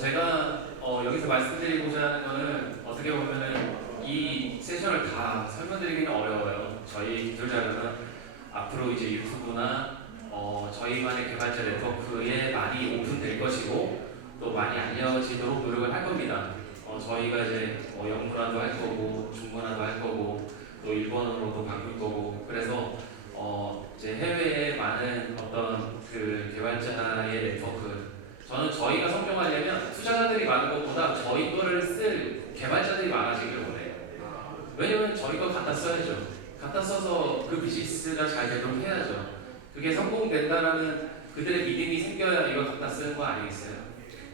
제가 여기서 말씀드리고자 하는 거는 어떻게 보면은 이 세션을 다 설명드리기는 어려워요. 저희 기술자들은 앞으로 이제 유튜브나 저희만의 개발자 네트워크에 많이 오픈될 것이고 또 많이 알려지도록 노력을 할 겁니다. 저희가 이제 영문화도 할 거고 중문화도 할 거고 또 일본어로도 바꿀 거고 그래서 이제 해외에 많은 어떤 그 개발자의 네트워크 저는 저희가 성공하려면 투자자들이 많은 것보다 저희 거를 쓸 개발자들이 많아지길 원해요. 왜냐면 저희 거 갖다 써야죠. 갖다 써서 그 비즈니스가 잘 되도록 해야죠. 그게 성공된다라는 그들의 믿음이 생겨야 이걸 갖다 쓰는 거 아니겠어요?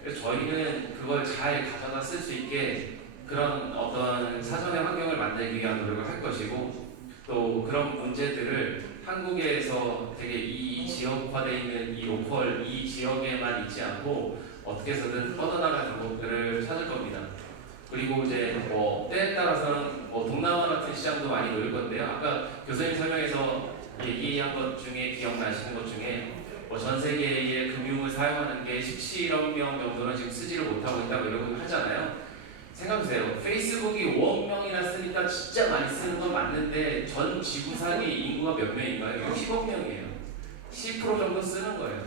그래서 저희는 그걸 잘 가져다 쓸 수 있게 그런 어떤 사전의 환경을 만들기 위한 노력을 할 것이고 또 그런 문제들을 한국에서 되게 이 지역화되어 있는 이 로컬 이 지역에만 있지 않고 어떻게 해서든 뻗어나가는 방법들을 찾을 겁니다. 그리고 이제 때에 따라서는 동남아 같은 시장도 많이 노릴 건데요. 아까 교수님 설명에서 얘기한 것 중에 기억나시는 것 중에 전 세계의 금융을 사용하는 게 17억 명 정도는 지금 쓰지를 못하고 있다고 이러고 하잖아요. 생각해보세요. 페이스북이 5억 명이나 쓰니까 진짜 많이 쓰는 건 맞는데 전 지구상의 인구가 몇 명인가요? 60억 명이에요. 10% 정도 쓰는 거예요.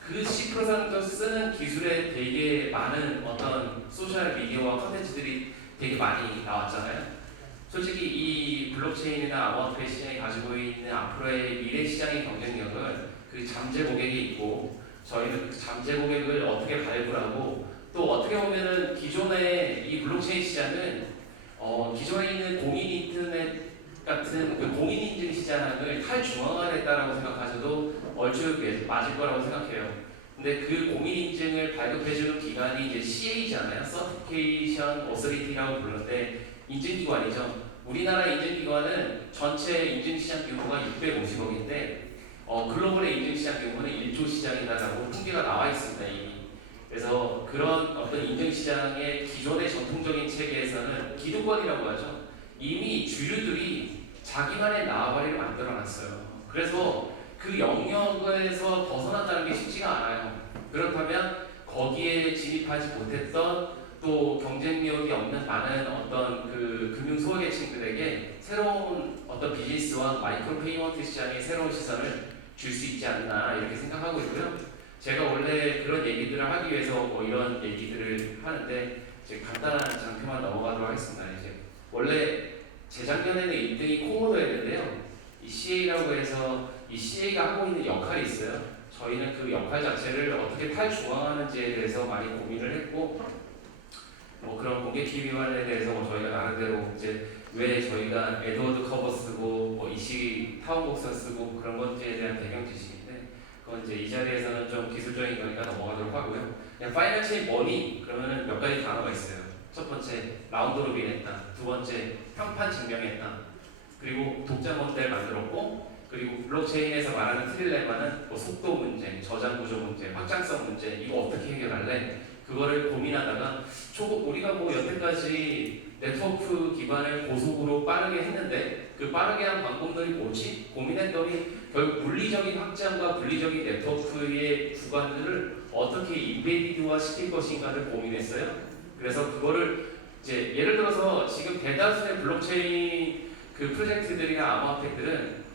그 10% 정도 쓰는 기술에 되게 많은 어떤 소셜 미디어와 컨텐츠들이 되게 많이 나왔잖아요. 솔직히 이 블록체인이나 암호화폐 시장이 가지고 있는 앞으로의 미래 시장의 경쟁력은 그 잠재 고객이 있고 저희는 그 잠재 고객을 어떻게 발굴하고 또 어떻게 보면은 기존의 이 블록체인 시장은 기존에 있는 공인 인터넷 같은 그 공인 인증 시장을 탈중앙화됐다라고 생각하셔도 얼추 맞을 거라고 생각해요. 근데 그 공인 인증을 발급해주는 기관이 이제 CA잖아요. Certification Authority라고 부르는데 인증기관이죠. 우리나라 인증기관은 전체 인증시장 규모가 650억인데 글로벌의 인증시장 규모는 1조 시장이다라고 통계가 나와 있습니다. 이미. 그래서 그런 어떤 인증시장의 기존의 전통적인 체계에서는 기득권이라고 하죠. 이미 주류들이 자기만의 나와바리를 만들어놨어요. 그래서 그 영역에서 벗어난다는 게 쉽지가 않아요. 그렇다면 거기에 진입하지 못했던 또 경쟁력이 없는 많은 어떤 그 금융 소외계층들에게 새로운 어떤 비즈니스와 마이크로 페이먼트 시장의 새로운 시선을 줄 수 있지 않나 이렇게 생각하고 있고요. 제가 원래 그런 얘기들을 하기 위해서 이런 얘기들을 하는데 이제 간단한 장표만 넘어가도록 하겠습니다. 이제 원래 재작년에는 1등이 코모도였는데요. 이 CA라고 해서 이 CA가 하고 있는 역할이 있어요. 저희는 그 역할 자체를 어떻게 탈중앙하는지에 대해서 많이 고민을 했고 그런 공개 기관에 대해서 저희가 나름대로 이제 왜 저희가 에드워드 커버 쓰고 이시 타운 복사 쓰고 그런 것에 대한 배경 지식인데 그건 이제 이 자리에서는 좀 기술적인 거니까 넘어가도록 하고요. 그냥 파이낸셜 머니 그러면은 몇 가지 단어가 있어요. 첫 번째 라운드 로빈했다. 두 번째 평판 증명했다. 그리고 독자 모델 만들었고 그리고 블록체인에서 말하는 트릴레마는 속도 문제, 저장 구조 문제, 확장성 문제 이거 어떻게 해결할래? 그거를 고민하다가 우리가 여태까지 네트워크 기반을 고속으로 빠르게 했는데 그 빠르게 한 방법들이 뭐지? 고민했더니 결국 물리적인 확장과 물리적인 네트워크의 구간들을 어떻게 인베디드화 시킬 것인가를 고민했어요. 그래서 그거를 이제 예를 들어서 지금 대다수의 블록체인 그 프로젝트들이나 암호화폐들은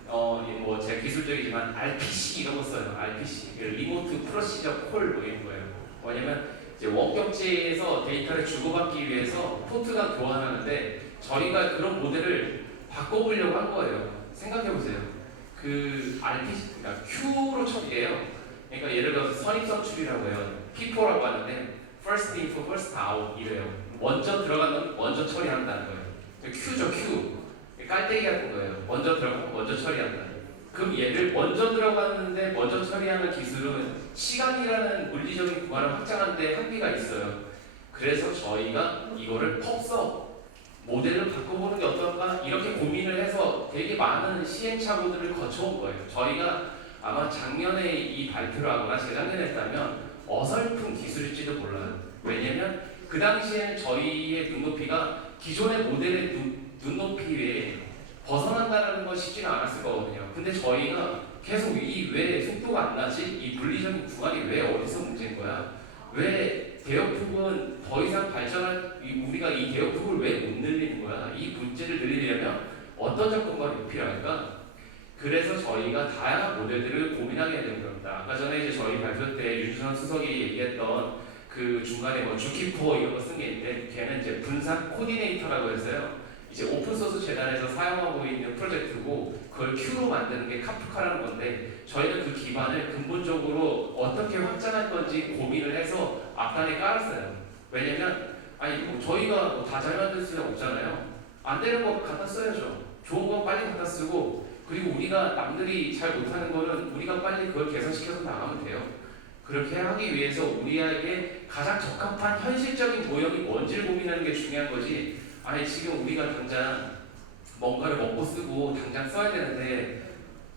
제 기술적이지만 RPC 이런 거 써요. RPC 리모트 프로시저 콜 이런 거예요. 뭐냐면 이제 원격지에서 데이터를 주고받기 위해서 포트가 교환하는데 저희가 그런 모델을 바꿔보려고 한 거예요. 생각해보세요. 그 RPC, 그러니까 Q로 처리해요. 그러니까 예를 들어서 선입선출이라고 해요. P4라고 하는데 First in, first out 이래요. 먼저 들어가면 먼저 처리한다는 거예요. Q죠, Q. 깔때기 같은 거예요. 먼저 들어가면 먼저 처리한다. 그럼 얘를 먼저 들어갔는데 먼저 처리하는 기술은 시간이라는 물리적인 구간을 확장하는 데 한계가 있어요. 그래서 저희가 이거를 퍽서 모델을 바꿔보는 게 어떨까? 이렇게 고민을 해서 되게 많은 시행착오들을 거쳐온 거예요. 저희가 아마 작년에 이 발표를 하거나 재작년에 했다면 어설픈 기술일지도 몰라요. 왜냐면 그 당시에는 저희의 눈높이가 기존의 모델의 눈높이에 벗어난다는 건 쉽지가 않았을 거거든요. 근데 저희가 계속 왜 속도가 안 나지? 이 물리적인 구간이 왜 어디서 문제인 거야? 왜 대역폭은 더 이상 발전할 우리가 이 대역폭을 왜 못 늘리는 거야? 이 문제를 늘리려면 어떤 접근법이 필요할까? 그래서 저희가 다양한 모델들을 고민하게 되는 겁니다. 아까 전에 이제 저희 발표 때 윤수선 수석이 얘기했던 그 중간에 뭐 주키퍼 이런 거 쓴 게 있는데 걔는 이제 분산 코디네이터라고 해서요. 이제 오픈소스 재단에서 사용하고 있는 프로젝트고 그걸 Q로 만드는 게 카프카라는 건데 저희는 그 기반을 근본적으로 어떻게 확장할 건지 고민을 해서 앞단에 깔았어요. 왜냐면 아니 뭐 저희가 뭐 다 잘 만들 수는 없잖아요. 안 되는 거 갖다 써야죠. 좋은 건 빨리 갖다 쓰고 그리고 우리가 남들이 잘 못하는 거는 우리가 빨리 그걸 개선시켜서 나가면 돼요. 그렇게 하기 위해서 우리에게 가장 적합한 현실적인 모형이 뭔지를 고민하는 게 중요한 거지. 아니 지금 우리가 당장 뭔가를 먹고 쓰고 당장 써야 되는데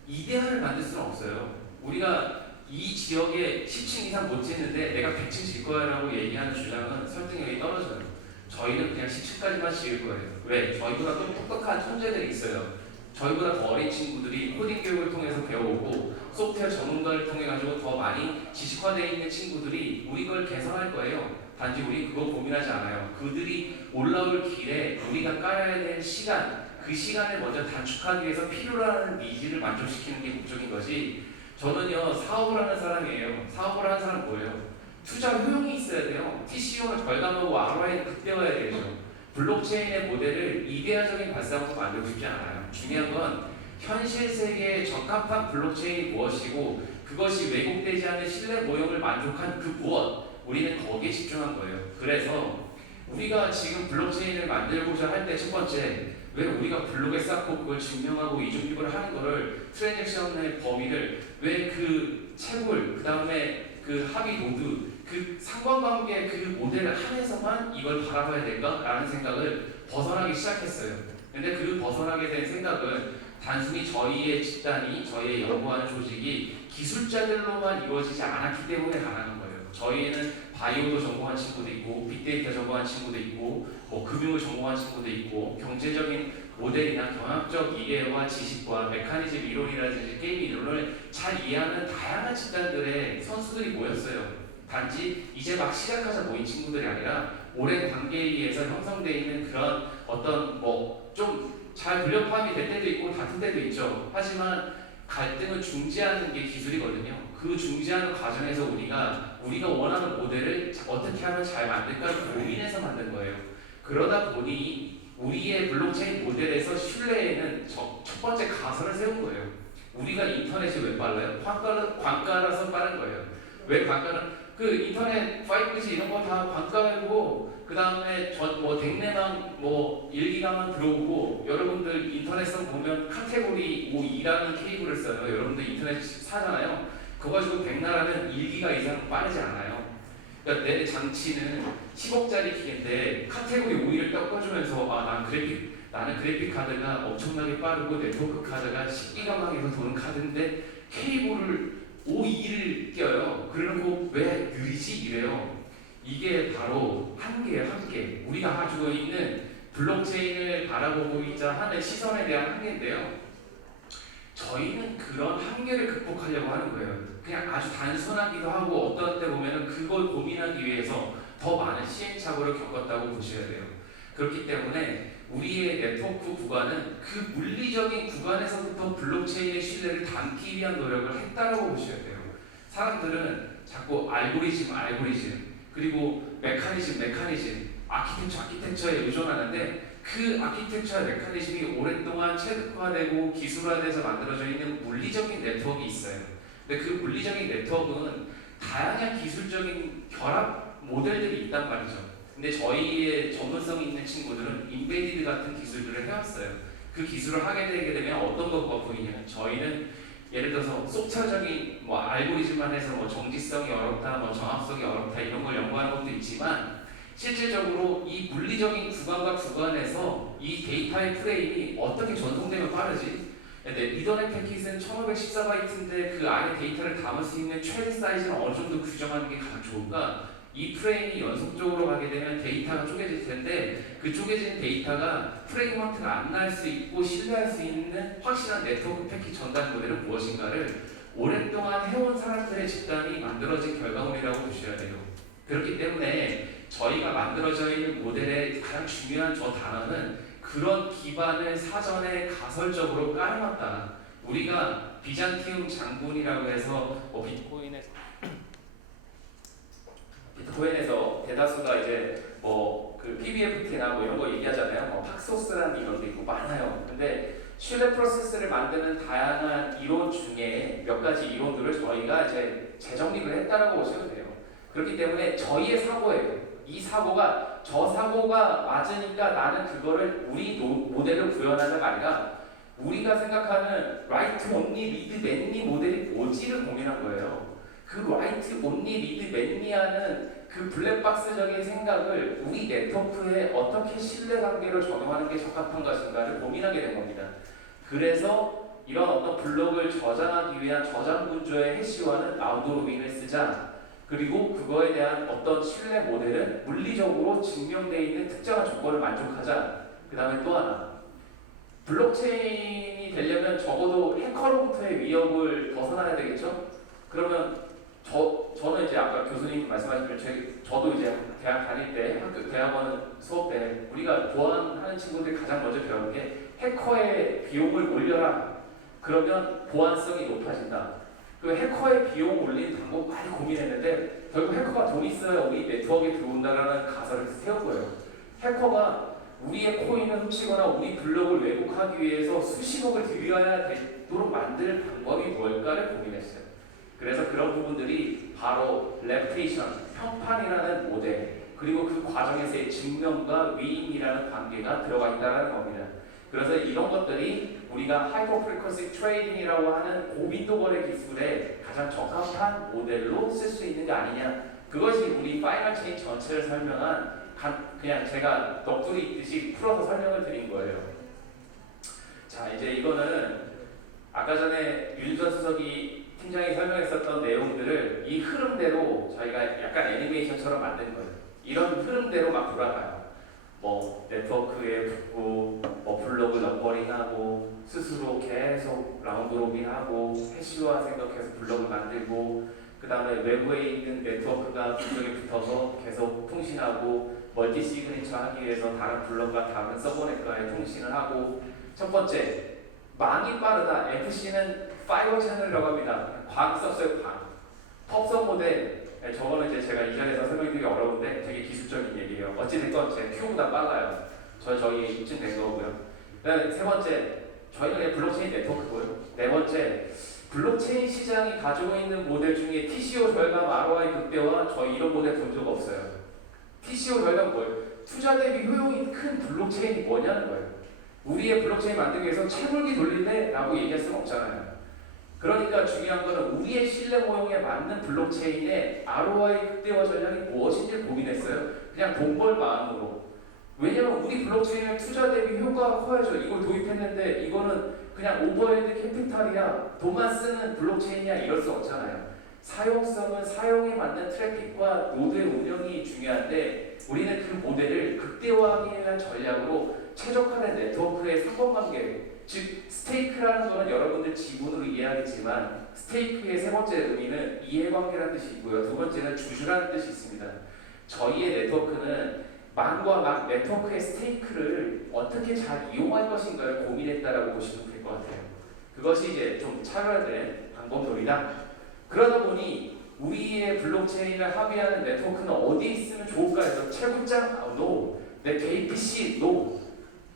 이데아를 만들 수는 없어요. 우리가 이 지역에 10층 이상 못 짓는데 내가 100층 질 거야 라고 얘기하는 주장은 설득력이 떨어져요. 저희는 그냥 10층까지만 지을 거예요. 왜? 저희보다 또 똑똑한 천재들이 있어요. 저희보다 더 어린 친구들이 코딩 교육을 통해서 배워오고 소프트웨어 전문가를 통해 가지고 더 많이 지식화되어 있는 친구들이 우리 걸 개선할 거예요. 단지 우리 그거 고민하지 않아요. 그들이 올라올 길에 우리가 깔아야 될 시간, 그 시간을 먼저 단축하기 위해서 필요로 하는 니즈를 만족시키는 게 목적인 거지. 저는요 사업을 하는 사람이에요. 사업을 하는 사람 뭐예요? 투자 효용이 있어야 돼요. TCO는 절감하고 ROI는 극대화해야 되죠. 블록체인의 모델을 이데아적인 발상으로 만들고 싶지 않아요. 중요한 건 현실 세계에 적합한 블록체인이 무엇이고 그것이 왜곡되지 않는 신뢰 모형을 만족한 그 무엇 우리는 거기에 집중한 거예요. 그래서 우리가 지금 블록체인을 만들고자 할 때 첫 번째 왜 우리가 블록에 쌓고 그걸 증명하고 이중립을 하는 거를 트랜잭션의 범위를 왜 그 채굴 그 다음에 그 합의 노드 그 상관관계 그 모델 안에서만 이걸 바라봐야 될까라는 생각을 벗어나기 시작했어요. 근데 그 벗어나게 된 생각은 단순히 저희의 집단이 저희의 연구하는 조직이 기술자들로만 이루어지지 않았기 때문에 가능한 거예요. 저희는 바이오도 전공한 친구도 있고 빅데이터 전공한 친구도 있고 뭐 금융을 전공한 친구도 있고 경제적인 모델이나 경학적 이해와 지식과 메커니즘 이론이라든지 게임 이론을 잘 이해하는 다양한 집단들의 선수들이 모였어요. 단지 이제 막 시작하자 모인 친구들이 아니라 오랜 관계에 의해서 형성되어 있는 그런 어떤 뭐 좀 잘 불협화음이 될 때도 있고 다툴 때도 있죠. 하지만 갈등을 중재하는 게 기술이거든요. 그 중재하는 과정에서 우리가 원하는 모델을 어떻게 하면 잘 만들까 고민해서 만든 거예요. 그러다 보니 우리의 블록체인 모델에서 신뢰에는 첫 번째 가설을 세운 거예요. 우리가 인터넷이 왜 빨라요? 관가라서 빠른 거예요. 왜 관가는? 그 인터넷 5G 이런 거 다 관가고 그 다음에 뭐 댕내만 뭐 1기가만 들어오고 여러분들 인터넷성 보면 카테고리 5E라는 케이블을 써요. 여러분들 인터넷 사잖아요. 그거 가지고 100나라면 1기가 이상 빠르지 않아요. 그러니까 내 장치는 10억짜리 기계인데 카테고리 5E를 꺾어주면서 나는 그래픽 카드가 엄청나게 빠르고 네트워크 카드가 10기가망에서 도는 카드인데 케이블을 5E를 껴요. 그러고 왜 느리지? 이래요. 이게 바로 한계예요. 한계. 우리가 가지고 있는 블록체인을 바라보고 있자 하는 시선에 대한 한계인데요. 저희는 그런 한계를 극복하려고 하는 거예요. 그냥 아주 단순하기도 하고 어떤 때 보면은 그걸 고민하기 위해서 더 많은 시행착오를 겪었다고 보셔야 돼요. 그렇기 때문에 우리의 네트워크 구간은 그 물리적인 구간에서부터 블록체인의 신뢰를 담기 위한 노력을 했다라고 보셔야 돼요. 사람들은 자꾸 알고리즘 그리고 메커니즘 아키텍처에 의존하는데 그 아키텍처의 메커니즘이 오랫동안 체득화되고 기술화돼서 만들어져 있는 물리적인 네트워크가 있어요. 근데 그 물리적인 네트워크는 다양한 기술적인 결합 모델들이 있단 말이죠. 근데 저희의 전문성이 있는 친구들은 인베디드 같은 기술들을 해왔어요. 그 기술을 하게 되게 되면 어떤 것과 보이냐면 저희는 예를 들어서 소프트웨어적인 뭐 알고리즘만 해서 뭐 정지성이 어렵다, 뭐 정합성이 어렵다 이런 걸 연구하는 것도 있지만 실질적으로 이 물리적인 구간과 구간에서 이 데이터의 프레임이 어떻게 전송되면 빠르지? 근데 이더넷 패킷은 1514바이트인데 그 안에 데이터를 담을 수 있는 최대 사이즈는 어느 정도 규정하는 게 가장 좋을까? 이 프레임이 연속적으로 가게 되면 데이터가 쪼개질 텐데 그 쪼개진 데이터가 프레그먼트가 안 날 수 있고 신뢰할 수 있는 확실한 네트워크 패킷 전달 모델은 무엇인가를 오랫동안 해온 사람들의 집단이 만들어진 결과물이라고 보셔야 돼요. 그렇기 때문에 저희가 만들어져 있는 모델의 가장 중요한 저 단어는 그런 기반을 사전에 가설적으로 깔아놨다. 우리가 비잔티움 장군이라고 해서 비트코인에서 대다수가 이제 그 PBFT나 이런 거 얘기하잖아요. 팍소스라는 이론도 있고 많아요. 근데 신뢰 프로세스를 만드는 다양한 이론 중에 몇 가지 이론들을 저희가 이제 재정립을 했다라고 보시면 돼요. 그렇기 때문에 저희의 사고예요. 이 사고가 저 사고가 맞으니까 나는 그거를 우리 모델을 구현하자가 아니라 우리가 생각하는 right only read many 모델이 뭐지를 고민한 거예요. 그 right only read many하는 그 블랙박스적인 생각을 우리 네트워크에 어떻게 신뢰관계를 적용하는 게 적합한 것인가를 고민하게 된 겁니다. 그래서 이런 어떤 블록을 저장하기 위한 저장 군주의 해시와는 라운드 로빈을 쓰자. 그리고 그거에 대한 어떤 신뢰 모델은 물리적으로 증명되어 있는 특정한 조건을 만족하자. 그 다음에 또 하나, 블록체인이 되려면 적어도 해커로부터의 위협을 벗어나야 되겠죠? 그러면 저는 이제 아까 교수님 말씀하신 대로 저도 이제 대학 다닐 때 대학원 수업 때 우리가 보안하는 친구들이 가장 먼저 배우는 게 해커의 비용을 올려라. 그러면 보안성이 높아진다. 그 해커의 비용 올린 방법 많이 고민했는데 결국 해커가 돈 있어야 우리 네트워크에 들어온다라는 가설을 세운 거예요. 해커가 우리의 코인을 훔치거나 우리 블록을 왜곡하기 위해서 수십억을 들여야 되도록 만들 방법이 뭘까를 고민했어요. 그래서 그런 부분들이 바로 레퓨테이션, 평판이라는 모델, 그리고 그 과정에서의 증명과 위임이라는 관계가 들어가 있다는 겁니다. 그래서 이런 것들이 우리가 하이퍼 프리퀀시 트레이딩이라고 하는 고빈도 거래 기술에 가장 적합한 모델로 쓸 수 있는 게 아니냐. 그것이 우리 파이널 체인 전체를 설명한 그냥 제가 넋두리 있듯이 풀어서 설명을 드린 거예요. 자, 이제 이거는 아까 전에 윤전 수석이 팀장이 설명했었던 내용들을 이 흐름대로 저희가 약간 애니메이션처럼 만든 거예요. 이런 흐름대로 막 돌아가요. 네트워크에 붙고 블록을 넘버링하고 스스로 계속 라운드 로빈하고 해시와 생각해서 블록을 만들고 그 다음에 외부에 있는 네트워크가 그쪽에 붙어서 계속 통신하고 멀티 시그니처 하기 위해서 다른 블록과 다른 서버넷과의 통신을 하고 첫 번째, 망이 빠르다. FC는 파이버 채널이라고 합니다. 광 썼어요, 광. 텁선 모델. 저거는 이제 제가 이 자리에서 설명드리기 어려운데 되게 기술적인 얘기예요. 어찌됐건 제 큐보다 빨라요. 저희 입증된 거고요. 그다음에 세 번째, 저희는 그냥 블록체인 네트워크고요. 네 번째, 블록체인 시장이 가지고 있는 모델 중에 TCO 절감, ROI 극대화, 저희 이런 모델 본 적 없어요. TCO 절감 뭐예요? 투자 대비 효용이 큰 블록체인이 뭐냐는 거예요. 우리의 블록체인 만들기 위해서 채굴기 돌릴래? 라고 얘기할 수는 없잖아요. 그러니까 중요한 거는 우리의 신뢰 모형에 맞는 블록체인의 ROI 극대화 전략이 무엇인지 고민했어요. 그냥 돈 벌 마음으로. 왜냐면 우리 블록체인은 투자 대비 효과가 커야죠. 이걸 도입했는데 이거는 그냥 오버헤드 캐피탈이야, 돈만 쓰는 블록체인이야 이럴 수 없잖아요. 사용성은 사용에 맞는 트래픽과 노드의 운영이 중요한데 우리는 그 모델을 극대화하기 위한 전략으로 최적화된 네트워크의 상관관계, 즉 스테이크라는 것은 여러분들 지분으로 이해하겠지만 스테이크의 세 번째 의미는 이해관계라는 뜻이 있고요. 두 번째는 주주라는 뜻이 있습니다. 저희의 네트워크는 망과 막 네트워크의 스테이크를 어떻게 잘 이용할 것인가를 고민했다라고 보시면 될 것 같아요. 그것이 이제 좀 차별화된 방법론이다. 그러다 보니 우리의 블록체인을 합의하는 네트워크는 어디에 있으면 좋을까 해서 채굴장 노, 내 KPC 노.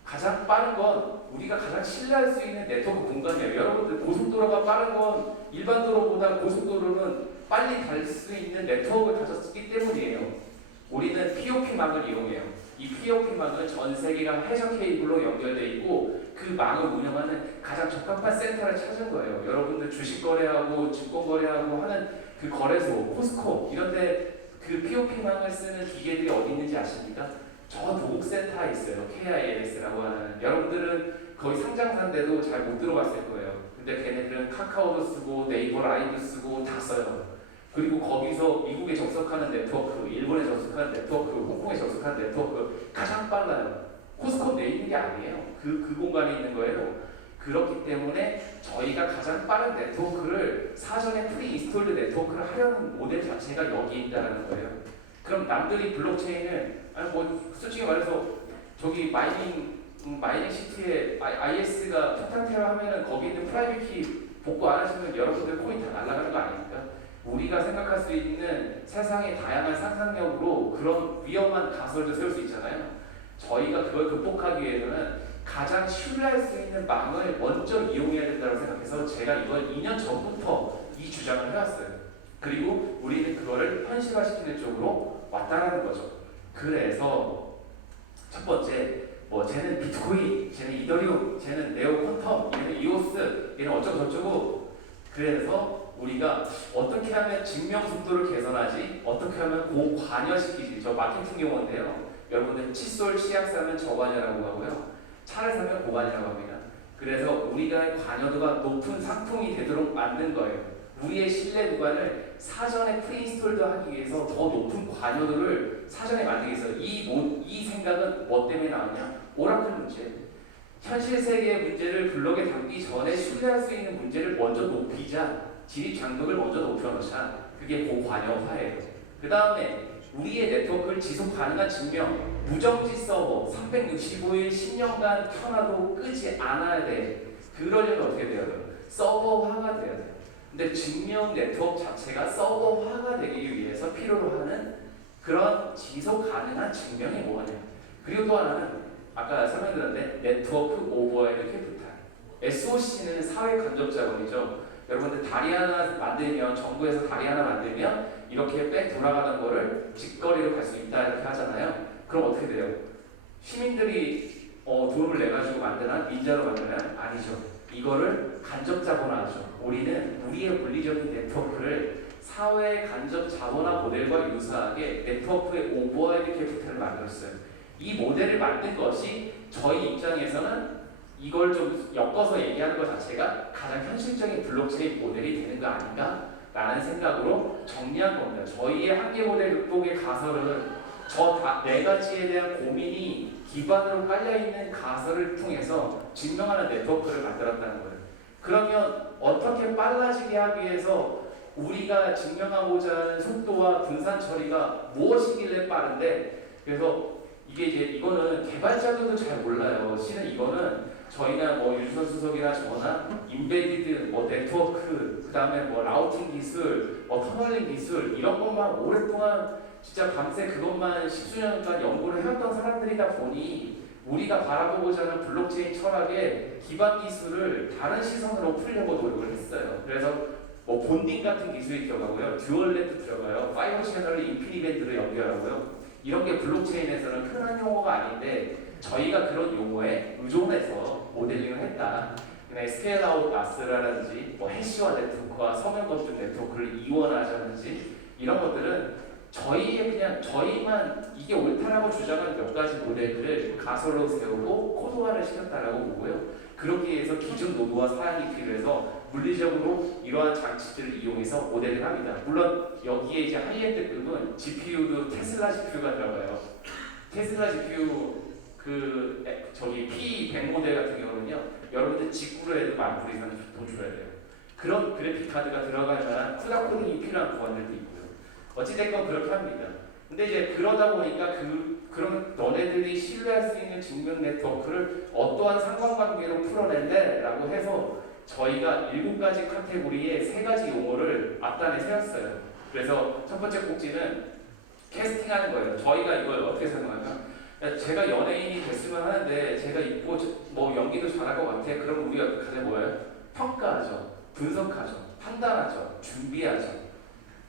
가장 빠른 건 우리가 가장 신뢰할 수 있는 네트워크 공간이에요. 여러분들 고속도로가 빠른 건 일반 도로보다 고속도로는 빨리 갈 수 있는 네트워크를 가졌기 때문이에요. 우리는 POP망을 이용해요. 이 POP망은 전 세계가 해저 케이블로 연결되어 있고 그 망을 운영하는 가장 적합한 센터를 찾은 거예요. 여러분들 주식 거래하고 증권 거래하고 하는 그 거래소, 코스코 이런데 그 POP망을 쓰는 기계들이 어디 있는지 아십니까? 저 도곡센터에 있어요. KILS라고 하는. 여러분들은 거기 상장사인데도 잘 못 들어봤을 거예요. 근데 걔네들은 카카오도 쓰고 네이버 라이브 쓰고 다 써요. 그리고 거기서 미국에 접속하는 네트워크, 일본에 접속하는 네트워크, 홍콩에 접속하는 네트워크 가장 빨라요. 코스코 내에 있는 게 아니에요. 그 공간에 있는 거예요. 그렇기 때문에 저희가 가장 빠른 네트워크를 사전에 프리 인스톨드 네트워크를 하려는 모델 자체가 여기 있다는 거예요. 그럼 남들이 블록체인을 아니 뭐 솔직히 말해서 저기 마이닝 시티에 IS가 토탈테러 하면은 거기 있는 프라이빗 키 복구 안 하시면 여러분들 코인 다 날아가는 거 아닙니까? 우리가 생각할 수 있는 세상의 다양한 상상력으로 그런 위험한 가설도 세울 수 있잖아요. 저희가 그걸 극복하기 위해서는 가장 신뢰할 수 있는 망을 먼저 이용해야 된다고 생각해서 제가 이걸 2년 전부터 이 주장을 해왔어요. 그리고 우리는 그거를 현실화시키는 쪽으로 왔다라는 거죠. 그래서 첫 번째, 뭐 쟤는 비트코인, 쟤는 이더리움, 쟤는 네오 퀀텀, 얘는 이오스, 얘는 어쩌고 저쩌고. 그래서 우리가 어떻게 하면 증명 속도를 개선하지, 어떻게 하면 고관여시키지. 저 마케팅 용어인데요. 여러분들 칫솔 치약 사면 저관여라고 하고요. 차를 사면 고관이라고 합니다. 그래서 우리가 관여도가 높은 상품이 되도록 만든 거예요. 우리의 신뢰 구간을 사전에 프리인스톨도 하기 위해서 더 높은 관여도를 사전에 만들기 위해서 이 생각은 뭐 때문에 나왔냐? 오라클 문제. 현실 세계의 문제를 블록에 담기 전에 신뢰할 수 있는 문제를 먼저 높이자. 진입 장벽을 먼저 높여놓자. 그게 고관여화예요. 그 다음에 우리의 네트워크를 지속 가능한 증명, 무정지 서버 365일 10년간 켜놔도 끄지 않아야 돼. 그러려면 어떻게 돼야 돼요? 서버화가 돼야 돼요. 근데 증명 네트워크 자체가 서버화가 되기 위해서 필요로 하는 그런 지속 가능한 증명이 뭐냐. 그리고 또 하나는 아까 설명드렸는데 네트워크 오버헤드 캐피탈. SOC는 사회 간접 자본이죠. 여러분들 다리 하나 만들면, 정부에서 다리 하나 만들면 이렇게 백 돌아가는 거를 직거리로 갈 수 있다 이렇게 하잖아요. 그럼 어떻게 돼요? 시민들이 돈을 내가지고 만드나? 민자로 만드나? 아니죠. 이거를 간접 자본화하죠. 우리는 우리의 물리적인 네트워크를 사회 간접 자본화 모델과 유사하게 네트워크의 오버헤드 캐피탈을 만들었어요. 이 모델을 만든 것이 저희 입장에서는 이걸 좀 엮어서 얘기하는 것 자체가 가장 현실적인 블록체인 모델이 되는 거 아닌가? 라는 생각으로 정리한 겁니다. 저희의 한계 모델 극복의 가설은 저 네 가지에 대한 고민이 기반으로 깔려있는 가설을 통해서 증명하는 네트워크를 만들었다는 거예요. 그러면 어떻게 빨라지게 하기 위해서 우리가 증명하고자 하는 속도와 분산 처리가 무엇이길래 빠른데, 그래서 이게 이제 이거는 개발자들도 잘 몰라요. 실은 이거는 저희나 뭐 유선 수석이나 저나 인베디드, 뭐 네트워크, 그 다음에 뭐 라우팅 기술, 뭐 터널링 기술 이런 것만 오랫동안 진짜 밤새 그것만 십수년간 연구를 해왔던 사람들이다 보니 우리가 바라보고자 하는 블록체인 철학의 기반 기술을 다른 시선으로 풀려고 노력을 했어요. 그래서 뭐 본딩 같은 기술이 들어가고요, 듀얼넷도 들어가요, 파이브 채널을 인피니밴드로 연결하고요. 이런 게 블록체인에서는 흔한 용어가 아닌데 저희가 그런 용어에 의존해서 모델링을 했다. 그냥 스케일 아웃 마스라든지 뭐 해시와 네트워크와 서면 검증 네트워크를 이원하자든지 이런 것들은 저희만 이게 옳다라고 주장한 몇 가지 모델들을 가설로 세우고 코드화를 시켰다라고 보고요. 그러기 위해서 기존 노드와 사양이 필요해서 물리적으로 이러한 장치들을 이용해서 모델을 합니다. 물론 여기에 이제 하이엔드급은 GPU도 테슬라 GPU가 들어가요. 테슬라 GPU 저기 P100 모델 같은 경우는요, 여러분들 직구로 해도 10,000불 이상 돈 줘야 돼요. 그런 그래픽 카드가 들어갈 만한 쿠다 코딩이 필요한 구간들도 있고요. 어찌됐건 그렇게 합니다. 근데 이제 그러다 보니까 그럼 너네들이 신뢰할 수 있는 증명 네트워크를 어떠한 상관관계로 풀어낼래? 라고 해서 저희가 7가지 카테고리에 3가지 용어를 앞단에 세웠어요. 그래서 첫 번째 꼭지는 캐스팅하는 거예요. 저희가 이걸 어떻게 설명할까? 제가 연예인이 됐으면 하는데 제가 이쁘고 뭐 연기도 잘할 것 같아. 그럼 우리가 가장 뭐예요? 평가하죠. 분석하죠. 판단하죠. 준비하죠.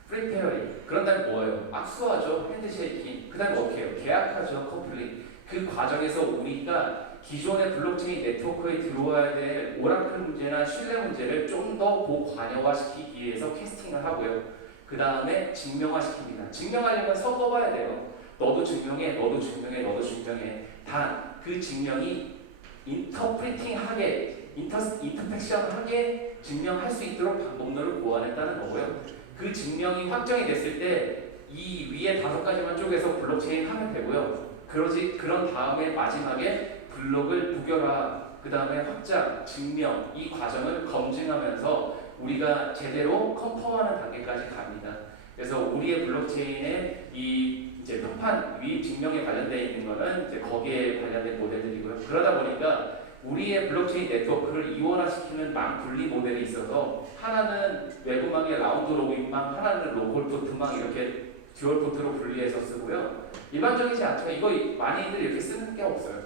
프리페어링. 그런 다음에 뭐예요? 악수하죠. 핸드쉐이킹. 그 다음에 어떻게 해요? 계약하죠. 커플링. 그 과정에서 우리가 기존의 블록체인 네트워크에 들어와야 될 오라클 문제나 신뢰 문제를 좀 더 고관여화시키기 위해서 캐스팅을 하고요. 그 다음에 증명화시킵니다. 증명하려면 섞어봐야 돼요. 너도 증명해, 너도 증명해, 너도 증명해. 단 그 증명이 인터프리팅하게, 인터팩션하게 증명할 수 있도록 방법론을 고안했다는 거고요. 그 증명이 확정이 됐을 때 이 위에 5가지만 쪼개서 블록체인 하면 되고요. 그런 다음에 마지막에 블록을 부결화, 그 다음에 확장, 증명 이 과정을 검증하면서 우리가 제대로 컨펌하는 단계까지 갑니다. 그래서 우리의 블록체인의 이 이제 표판 위입 증명에 관련되어 있는 거는 이제 거기에 관련된 모델들이고요. 그러다 보니까 우리의 블록체인 네트워크를 이원화시키는 망 분리 모델이 있어서 하나는 외부망의 라운드 로빈망, 하나는 로컬 포트망 이렇게 듀얼 포트로 분리해서 쓰고요. 일반적이지 않죠. 이거 많이들 이렇게 쓰는 게 없어요.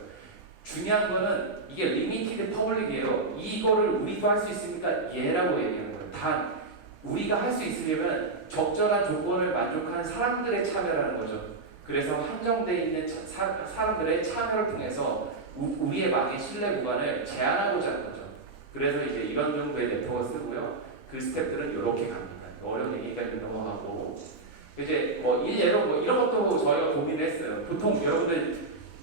중요한 거는 이게 리미티드 퍼블릭이에요. 이거를 우리도 할 수 있으니까 얘라고 얘기하는 거예요. 단 우리가 할 수 있으려면 적절한 조건을 만족한 사람들의 참여라는 거죠. 그래서 한정되어 있는 사람들의 참여를 통해서 우리의 망의 신뢰 구간을 제한하고자 하는 거죠. 그래서 이제 이런 정도의 네트워크를 쓰고요. 그 스텝들은 이렇게 갑니다. 어려운 얘기가 넘어가고 이제 뭐 예로 뭐 이런 것도 저희가 고민을 했어요. 보통 여러분들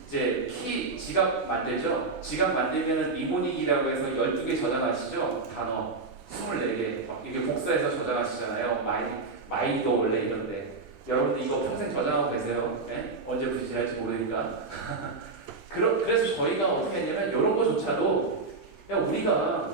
이제 키 지갑 만들죠. 지갑 만들면은 니모닉이라고 해서 12개 저장하시죠. 단어 24개 이게 복사해서 저장하시잖아요. 마이도 원래 이런데 여러분들 이거 평생 저장하고 계세요. 네? 언제 부실할지 모르니까. 그래서 저희가 어떻게 했냐면 이런 거조차도 야 우리가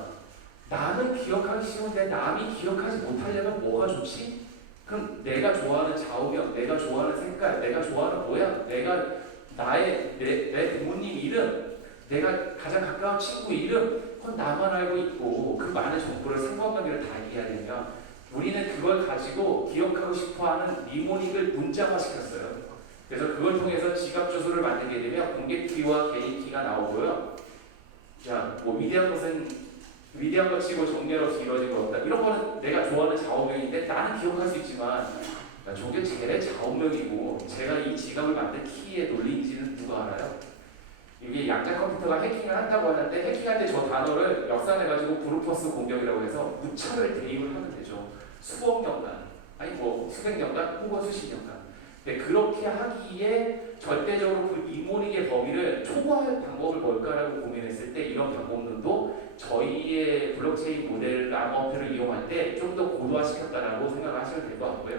나는 기억하기 쉬운데 남이 기억하지 못하려면 뭐가 좋지? 그럼 내가 좋아하는 좌우명, 내가 좋아하는 색깔, 내가 좋아하는 모양, 내 부모님 이름, 내가 가장 가까운 친구 이름, 그건 나만 알고 있고 그 많은 정보를 상관관계를 다 이해하려면 우리는 그걸 가지고 기억하고 싶어하는 니모닉을 문자화시켰어요. 그래서 그걸 통해서 지갑 주소를 만들게 되면 공개 키와 개인 키가 나오고요. 자, 뭐 위대한 것 치고 정렬없이 이루어진 것 없다. 이런 거는 내가 좋아하는 좌우명인데 나는 기억할 수 있지만 저게 제 좌우명이고 제가 이 지갑을 만든 키의 논리인지는 누가 알아요? 이게 양자 컴퓨터가 해킹을 한다고 하는데 해킹할 때 저 단어를 역산해가지고 브루퍼스 공격이라고 해서 무차별 대입을 하면 되죠. 수억 년간, 아니 뭐 수백 년간 혹은 수십 년간. 근데 그렇게 하기에 절대적으로 그 이모닉의 범위를 초과할 방법을 뭘까라고 고민했을 때 이런 방법론도 저희의 블록체인 모델 암호화폐를 이용할 때 좀 더 고도화시켰다라고 생각을 하시면 될 것 같고요.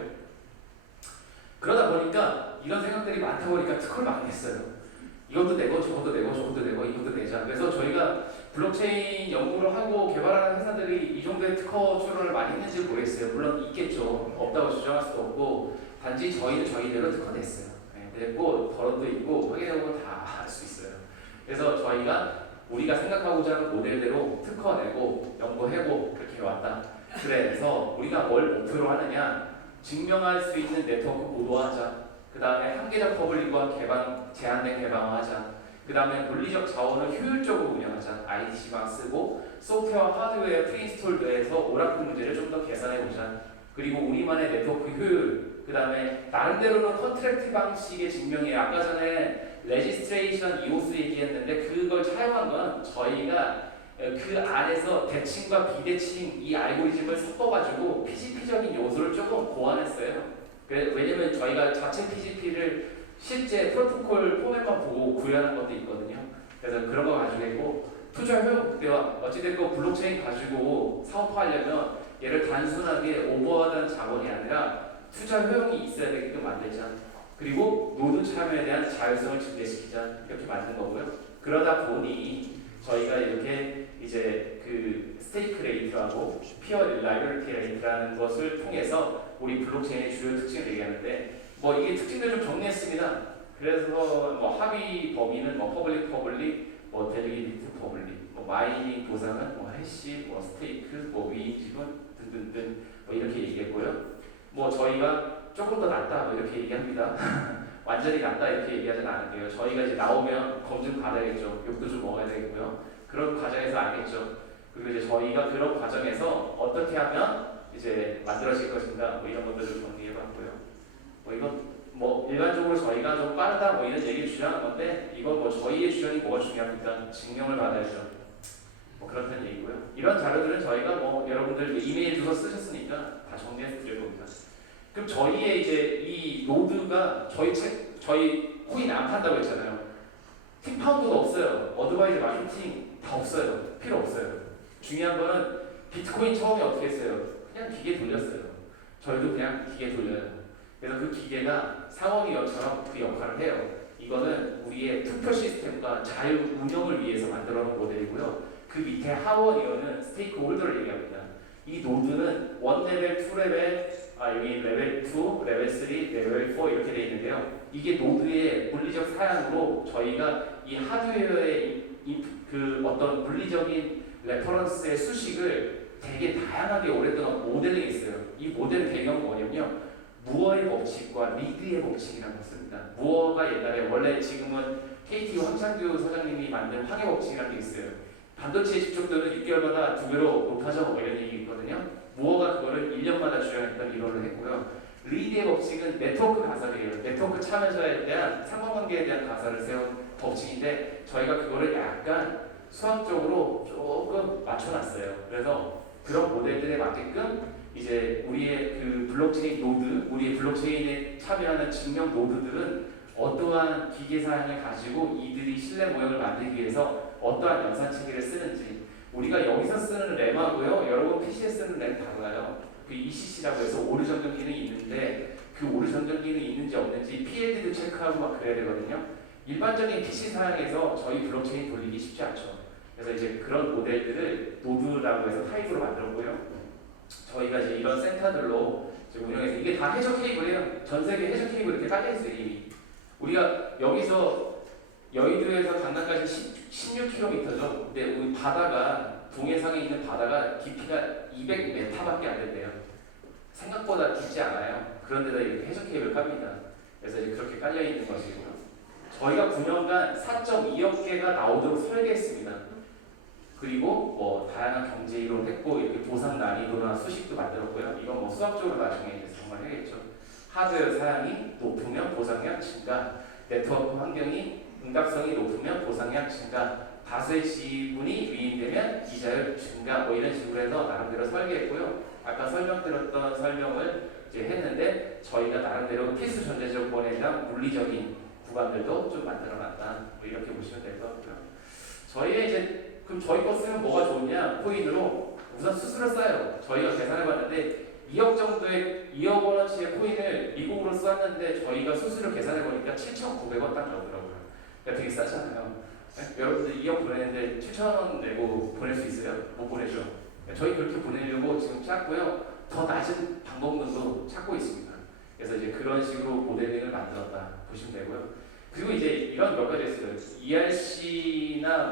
그러다 보니까 이런 생각들이 많다 보니까 특허를 많이 냈어요. 이것도 내고 저것도 내고 저것도 내고 이것도 내자. 그래서 저희가 블록체인 연구를 하고 개발하는 회사들이 이 정도의 특허 출원을 많이 했는지 모르겠어요. 물론 있겠죠. 없다고 주장할 수도 없고 단지 저희는 저희대로 특허 냈어요. 냈고 벌어도 있고 확인해보면 다 할 수 있어요. 그래서 저희가 우리가 생각하고자 하는 모델대로 특허 내고 연구해고 그렇게 왔다. 그래서 우리가 뭘 목표로 하느냐, 증명할 수 있는 네트워크 고도화하자. 그 다음에 한계적 퍼블릭과 제한된 개방화하자. 그 다음에 물리적 자원을 효율적으로 운영하자. IDC만 쓰고 소프트웨어, 하드웨어 프리인스톨드해서 오라클 문제를 좀 더 계산해보자. 그리고 우리만의 네트워크 효율, 그 다음에 나름대로는 컨트랙트 방식의 증명이에요. 아까 전에 레지스트레이션 EOS 얘기했는데 그걸 사용한 건 저희가 그 안에서 대칭과 비대칭 이 알고리즘을 섞어가지고 PGP적인 요소를 조금 보완했어요. 왜냐면 저희가 자체 PGP를 실제 프로토콜 포맷만 보고 구현하는 것도 있거든요. 그래서 그런 거 가지고 있고 투자 효용 극대화, 어찌됐건 블록체인 가지고 사업화하려면 얘를 단순하게 오버하는 자본이 아니라 투자 효용이 있어야 되게끔 만들자. 그리고 노드 참여에 대한 자율성을 증대시키자. 이렇게 만든 거고요. 그러다 보니 저희가 이렇게 이제 그 스테이크 레이트하고 피어 라이벌티 레이트라는 것을 통해서 우리 블록체인의 주요 특징을 얘기하는데 뭐 이게 특징들 좀 정리했습니다. 그래서 뭐 합의 범위는 뭐 퍼블릭, 뭐 델리게이트 퍼블릭, 뭐 마이닝 보상은 뭐 해시, 뭐 스테이크, 뭐 위임 지분 등등등 뭐 이렇게 얘기했고요. 뭐 저희가 조금 더 낫다 뭐 이렇게 얘기합니다. 완전히 낫다 이렇게 얘기하진 않을게요. 저희가 이제 나오면 검증 받아야겠죠. 욕도 좀 먹어야 되겠고요. 그런 과정에서 알겠죠. 그리고 이제 저희가 그런 과정에서 어떻게 하면 이제 만들어질 것인가 뭐 이런 것들을 정리해봤고요. 뭐 이건 뭐 일반적으로 저희가 좀 빠르다 뭐 이런 얘기를 주장하는 건데 이건 뭐 저희의 주장이 뭐가 중요합니까? 증명을 받아야죠. 뭐 그렇다는 얘기고요. 이런 자료들은 저희가 뭐 여러분들 이메일 주소 쓰셨으니까 다 정리해서 드릴 겁니다. 그럼 저희의 이제 이 노드가 저희 코인 안 판다고 했잖아요. 팀파운드도 없어요. 어드바이저 마케팅 다 없어요. 필요 없어요. 중요한 거는 비트코인 처음에 어떻게 했어요? 그냥 기계 돌렸어요. 저희도 그냥 기계 돌려요. 그래서 그 기계가 상원이어처럼 그 역할을 해요. 이거는 우리의 투표 시스템과 자유 운영을 위해서 만들어 놓은 모델이고요. 그 밑에 하원이어는 스테이크 홀더를 얘기합니다. 이 노드는 1레벨, 2레벨, 여기 레벨 2, 레벨 3, 레벨 4 이렇게 돼 있는데요. 이게 노드의 물리적 사양으로 저희가 이 하드웨어의 그 어떤 물리적인 레퍼런스의 수식을 되게 다양하게 오랫동안 모델링했어요. 이 모델 배경은 뭐냐면요. 무어의 법칙과 리드의 법칙이라는 거 씁니다. 무어가 옛날에 원래 지금은 KT 황창규 사장님이 만든 황해 법칙이라는 게 있어요. 반도체 집중도는 6개월마다 2배로 높아져 뭐 이런 얘기 있거든요. 무어가 그거를 1년마다 주장했던 이론을 했고요. 리드의 법칙은 네트워크 가설이에요. 네트워크 참여자에 대한 상관관계에 대한 가설을 세운 법칙인데 저희가 그거를 약간 수학적으로 조금 맞춰놨어요. 그래서 그런 모델들에 맞게끔 이제 우리의 그 블록체인 노드, 우리의 블록체인에 참여하는 증명 노드들은 어떠한 기계 사양을 가지고 이들이 신뢰 모형을 만들기 위해서 어떠한 연산 체계를 쓰는지 우리가 여기서 쓰는 램하고요 여러분 PC에 쓰는 램 달라요. 그 ECC라고 해서 오류 전전 기능이 있는데 그 오류 전전 기능이 있는지 없는지 PLD도 체크하고 막 그래야 되거든요. 일반적인 PC 사양에서 저희 블록체인 돌리기 쉽지 않죠. 그래서 이제 그런 모델들을 노드라고 해서 타입으로 만들었고요. 저희가 이제 이런 센터들로 이제 운영해서 이게 다 해저 케이블이에요. 전 세계 해저 케이블 이렇게 깔려 있어요 이미. 우리가 여기서 여의도에서 강남까지 16km죠. 근데 우리 바다가 동해상에 있는 바다가 깊이가 200m밖에 안 된대요. 생각보다 깊지 않아요. 그런데다 이렇게 해저 케이블 깝니다. 그래서 이제 그렇게 깔려 있는 것이고 저희가 9년간 4.2억 개가 나오도록 설계했습니다. 그리고 뭐 다양한 경제 이론 했고 이렇게 보상 난이도나 수식도 만들었고요. 이건 뭐 수학적으로 나중에 이제 정말 해야겠죠. 하드웨어 사양이 높으면 보상량 증가, 네트워크 환경이 응답성이 높으면 보상량 증가, 다수의 지분이 위임되면 이자율 증가 뭐 이런 식으로 해서 나름대로 설계했고요. 아까 설명드렸던 설명을 이제 했는데 저희가 나름대로 필수 전제 조건에 대한 물리적인 구간들도 좀 만들어놨다. 뭐 이렇게 보시면 될 것 같고요. 저희의 이제 그럼 저희 거 쓰면 뭐가 좋냐? 코인으로 우선 수수료 싸요. 저희가 계산해봤는데 2억 정도의 2억 원어치의 코인을 미국으로 쐈는데 저희가 수수료 계산해보니까 7,900원 딱 나오더라고요. 그러니까 되게 싸잖아요. 네? 여러분들 2억 보내는데 7,000원 내고 보낼 수 있어요? 못 보내죠. 저희 그렇게 보내려고 지금 찾고요. 더 낮은 방법론도 찾고 있습니다. 그래서 이제 그런 식으로 모델링을 만들었다 보시면 되고요. 그리고 이제 이런 몇 가지 있어요. ERC나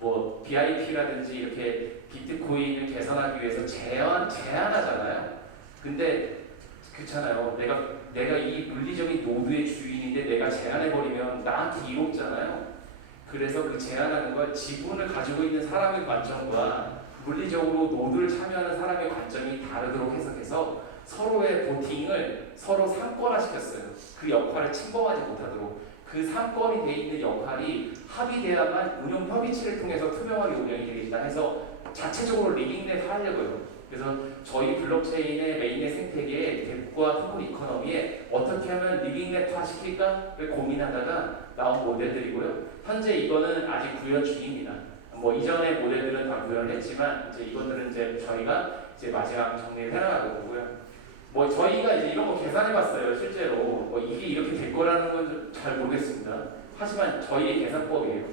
뭐 BIP라든지 이렇게 비트코인을 개선하기 위해서 제한하잖아요. 근데 그렇잖아요. 내가 이 물리적인 노드의 주인인데 내가 제한해버리면 나한테 이롭잖아요. 그래서 그 제한하는 걸 지분을 가지고 있는 사람의 관점과 물리적으로 노드를 참여하는 사람의 관점이 다르도록 해석해서 서로의 보팅을 서로 상권화시켰어요. 그 역할을 침범하지 못하도록. 그 상권이 돼 있는 역할이 합의돼야만 운영 협의체를 통해서 투명하게 운영이 되겠다 해서 자체적으로 리빙넷 하려고요. 그래서 저희 블록체인의 메인넷 생태계에 덱과 토큰 이코노미에 어떻게 하면 리빙넷화 시킬까를 고민하다가 나온 모델들이고요. 현재 이거는 아직 구현 중입니다. 뭐 이전의 모델들은 다 구현을 했지만 이제 이것들은 이제 저희가 이제 마지막 정리를 해나가는 거고요. 뭐 저희가 이제 이런 거 계산해봤어요. 실제로 뭐 이게 이렇게 될 거라는 건 잘 모르겠습니다. 하지만 저희의 계산법이에요.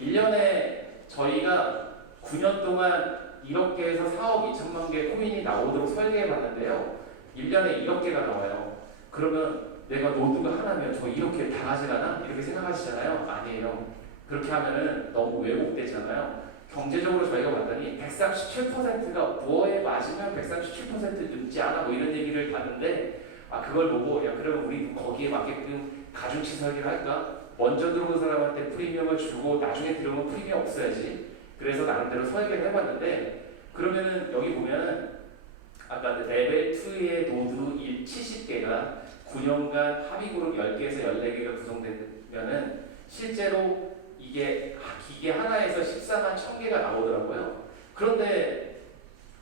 1년에 저희가 9년 동안 1억 개에서 4억 2천만 개 코인이 나오도록 설계해봤는데요. 1년에 1억 개가 나와요. 그러면 내가 노드가 하나면 저 1억 개 다 가져가나? 이렇게 생각하시잖아요. 아니에요. 그렇게 하면은 너무 왜곡되잖아요. 경제적으로 저희가 봤더니 137%가 무어에 맞으면 137% 늙지 않아 뭐 이런 얘기를 봤는데 그걸 보고 야 그러면 우리 거기에 맞게끔 가중치 설계를 할까? 먼저 들어온 사람한테 프리미엄을 주고 나중에 들어오면 프리미엄 없어야지. 그래서 나름대로 설계를 해봤는데 그러면은 여기 보면은 아까 레벨 2의 노드 70개가 9년간 합의그룹 10개에서 14개가 구성되면은 실제로 이게 기계 하나에서 14만 1000개가 나오더라고요. 그런데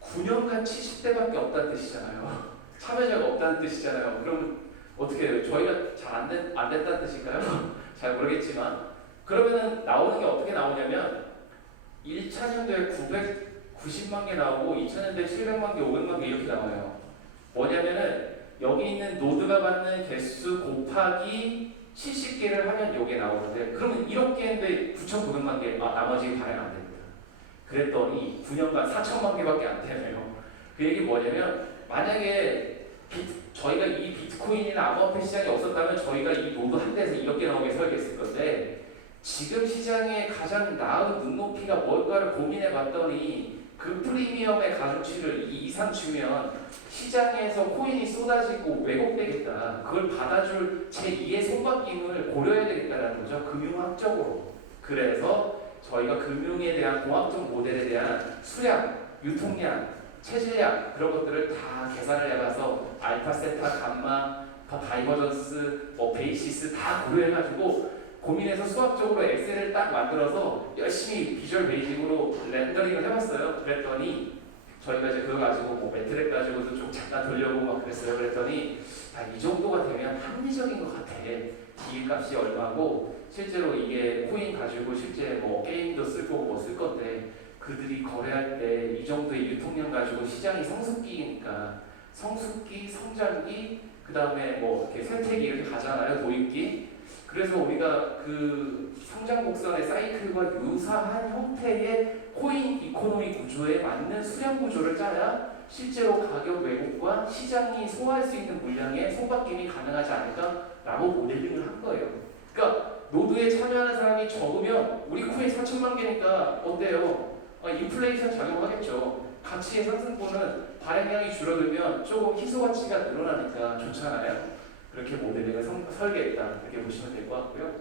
9년간 70대밖에 없다는 뜻이잖아요. 참여자가 없다는 뜻이잖아요. 그럼 어떻게 해요? 저희가 잘 안 됐다는 뜻일까요? 잘 모르겠지만 그러면은 나오는 게 어떻게 나오냐면 1차년도에 990만 개 나오고 2차년도에 700만 개, 500만 개 이렇게 나와요. 뭐냐면은 여기 있는 노드가 받는 개수 곱하기 70개를 하면 이게 나오는데 그러면 1억 개인데 9,900만 개 나머지 발행 안 됩니다. 그랬더니 9년간 4천만 개밖에 안 되네요. 그 얘기 뭐냐면 만약에 암호화폐 시장이 없었다면 저희가 이 노드 한 대에서 이렇게 나오게 설계했을 건데 지금 시장에 가장 나은 눈높이가 뭘까를 고민해 봤더니 그 프리미엄의 가중치를 이 이상 주면 시장에서 코인이 쏟아지고 왜곡되겠다. 그걸 받아줄 제2의 손바뀜을 고려해야 되겠다는 거죠. 금융학적으로. 그래서 저희가 금융에 대한 공학적 모델에 대한 수량, 유통량, 체질량 그런 것들을 다 계산을 해봐서 알파, 세타, 감마, 다이버전스, 베이시스 다 고려해가지고 고민해서 수학적으로 엑셀을 딱 만들어서 열심히 비주얼 베이직으로 렌더링을 해봤어요. 그랬더니 저희가 이제 그거 가지고 매트랩 가지고도 좀 잠깐 돌려보고 막 그랬어요. 그랬더니 이 정도가 되면 합리적인 것 같아. 기획값이 얼마고 실제로 이게 코인 가지고 실제 게임도 쓸 거고 쓸 건데 그들이 거래할 때 이 정도의 유통량 가지고 시장이 성숙기니까 성숙기, 성장기, 그 다음에 이렇게 쇠퇴기 이렇게 가잖아요. 도입기. 그래서 우리가 그 성장 곡선의 사이클과 유사한 형태의 코인 이코노미 구조에 맞는 수량 구조를 짜야 실제로 가격 왜곡과 시장이 소화할 수 있는 물량의 손바뀜이 가능하지 않을까라고 모델링을 한 거예요. 그러니까 노드에 참여하는 사람이 적으면 우리 코인 4천만 개니까 어때요? 인플레이션 작용하겠죠. 가치의 상승분은 발행량이 줄어들면 조금 희소 가치가 늘어나니까 좋잖아요. 그렇게 모델링을 설계했다. 이렇게 보시면 될 것 같고요.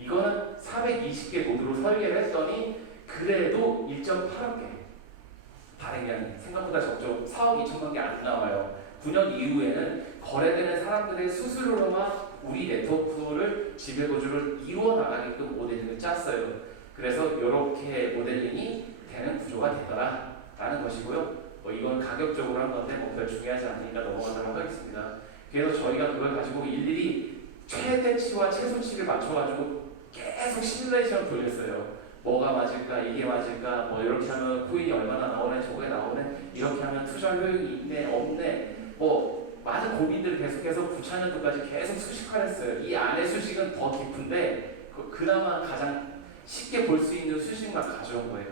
이거는 420개 노드로 설계를 했더니 그래도 1.8억 개 발행량이 생각보다 적죠. 4억 2천만 개 안 나와요. 9년 이후에는 거래되는 사람들의 수수료로만 우리 네트워크를 지배구조를 이루어 나가게끔 모델링을 짰어요. 그래서 이렇게 모델링이 되는 구조가 되더라라는 것이고요. 이건 가격적으로 한 건데 별 중요하지 않으니까 넘어가도록 하겠습니다. 그래서 저희가 그걸 가지고 일일이 최대치와 최소치를 맞춰가지고 계속 시뮬레이션 돌렸어요. 뭐가 맞을까, 이게 맞을까, 이렇게 하면 코인이 얼마나 나오네, 저게 나오네, 이렇게 하면 투자 효용이 있네, 없네, 많은 고민들을 계속해서 9차년도까지 계속 수식화했어요. 이 안에 수식은 더 깊은데 그나마 가장 쉽게 볼 수 있는 수식만 가져온 거예요.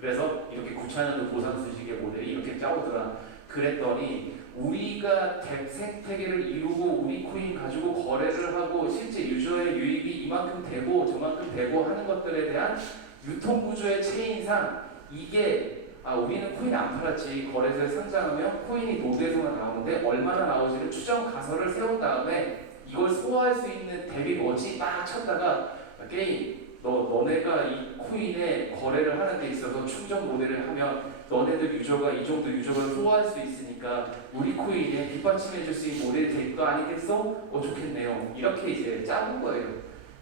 그래서 이렇게 9차년도 보상 수식의 모델이 이렇게 짜오더라. 그랬더니 우리가 생태계를 이루고 우리 코인 가지고 거래를 하고 실제 유저의 유입이 이만큼 되고 저만큼 되고 하는 것들에 대한 유통구조의 체인상 이게 우리는 코인 안 팔았지 거래소에 상장하면 코인이 노드에서만 나오는데 얼마나 나오지를 추정 가설을 세운 다음에 이걸 소화할 수 있는 대비 뭐지 막 쳤다가 게임 너네가 이 코인에 거래를 하는 데 있어서 충전 모델을 하면 너네들 유저가 이 정도 유저를 소화할 수 있으니까 우리 코인에 뒷받침해 줄 수 있는 모델이 될 거 아니겠어? 좋겠네요. 이렇게 이제 짠 거예요.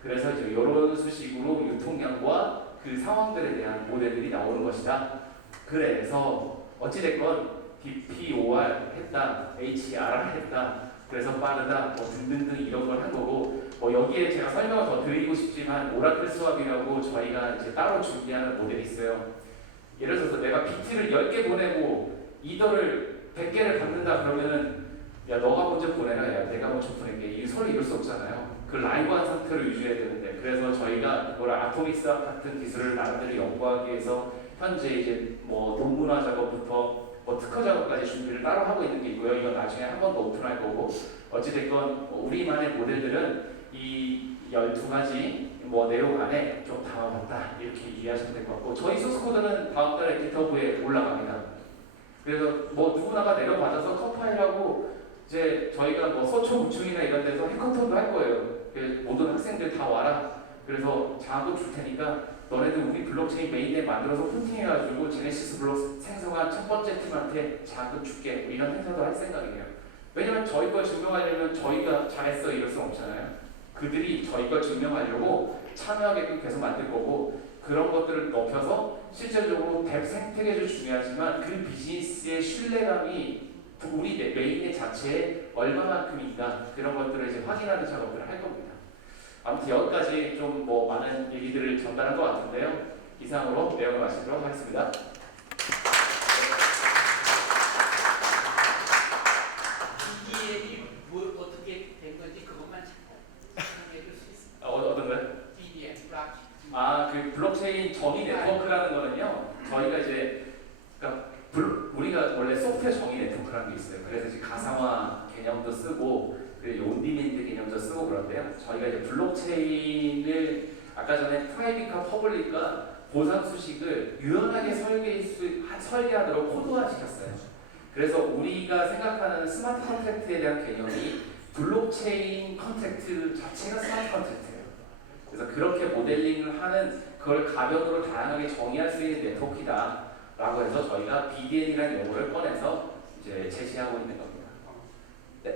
그래서 이제 이런 수식으로 유통량과 그 상황들에 대한 모델들이 나오는 것이다. 그래서 어찌됐건 DPOR 했다, HRR 했다, 그래서 빠르다, 등등등 이런 걸 한 거고 여기에 제가 설명을 더 드리고 싶지만 오라클 수합이라고 저희가 이제 따로 준비하는 모델이 있어요. 예를 들어서 내가 비트를 10개 보내고 이더를 100개를 받는다 그러면은 야 너가 먼저 보내라, 야 내가 먼저 보낼게. 이 서로 이럴 수 없잖아요. 그 라이브한 상태를 유지해야 되는데 그래서 저희가 그걸 아토믹 수학 같은 기술을 나름대로 연구하기 위해서 현재 이제 논문화 작업부터 특허 작업까지 준비를 따로 하고 있는 게 있고요. 이건 나중에 한 번 더 오픈할 거고 어찌됐건 우리만의 모델들은 이 12가지 내용 안에 좀 담아봤다 이렇게 이해하시면 될 것 같고 저희 소스코드는 다음 달에 깃허브에 올라갑니다. 그래서 누구나가 내려받아서 컴파일하고 이제 저희가 서초 구청이나 이런 데서 해커톤도 할 거예요. 모든 학생들 다 와라. 그래서 자금 줄 테니까 너네들 우리 블록체인 메인에 만들어서 폰팅해가지고 제네시스 블록 생성한 첫 번째 팀한테 자금 줄게. 이런 행사도 할 생각이에요. 왜냐면 저희 걸 증명하려면 저희가 잘했어 이럴 수 없잖아요. 그들이 저희 걸 증명하려고 참여하게끔 계속 만들 거고 그런 것들을 높여서 실질적으로 덱 생태계도 중요하지만 그 비즈니스의 신뢰감이 우리 메인의 자체에 얼마만큼인가 그런 것들을 이제 확인하는 작업들을 할 겁니다. 아무튼 여기까지 좀 많은 얘기들을 전달한 것 같은데요. 이상으로 내용을 마치도록 하겠습니다. BDM이 어떻게 된 건지 그것만 설명해 줄 수 있습니다. 어떤 거요? BDM, 블록체인. 그 블록체인 정의 네트워크라는 거는요. 저희가 이제 우리가 원래 소프트웨어 정의 네트워크라는 게 있어요. 그래서 이제 가상화 개념도 쓰고 그리고 온디맨드 개념도 쓰고 그런데요. 저희가 이제 블록체인을 아까 전에 프라이빗과 퍼블릭과 보상 수식을 유연하게 설계하도록 코드화 시켰어요. 그래서 우리가 생각하는 스마트 컨트랙트에 대한 개념이 블록체인 컨트랙트 자체가 스마트 컨트랙트예요. 그래서 그렇게 모델링을 하는 그걸 가변으로 다양하게 정의할 수 있는 네트워크다라고 해서 저희가 BDN이라는 용어를 꺼내서 이제 제시하고 있는 겁니다.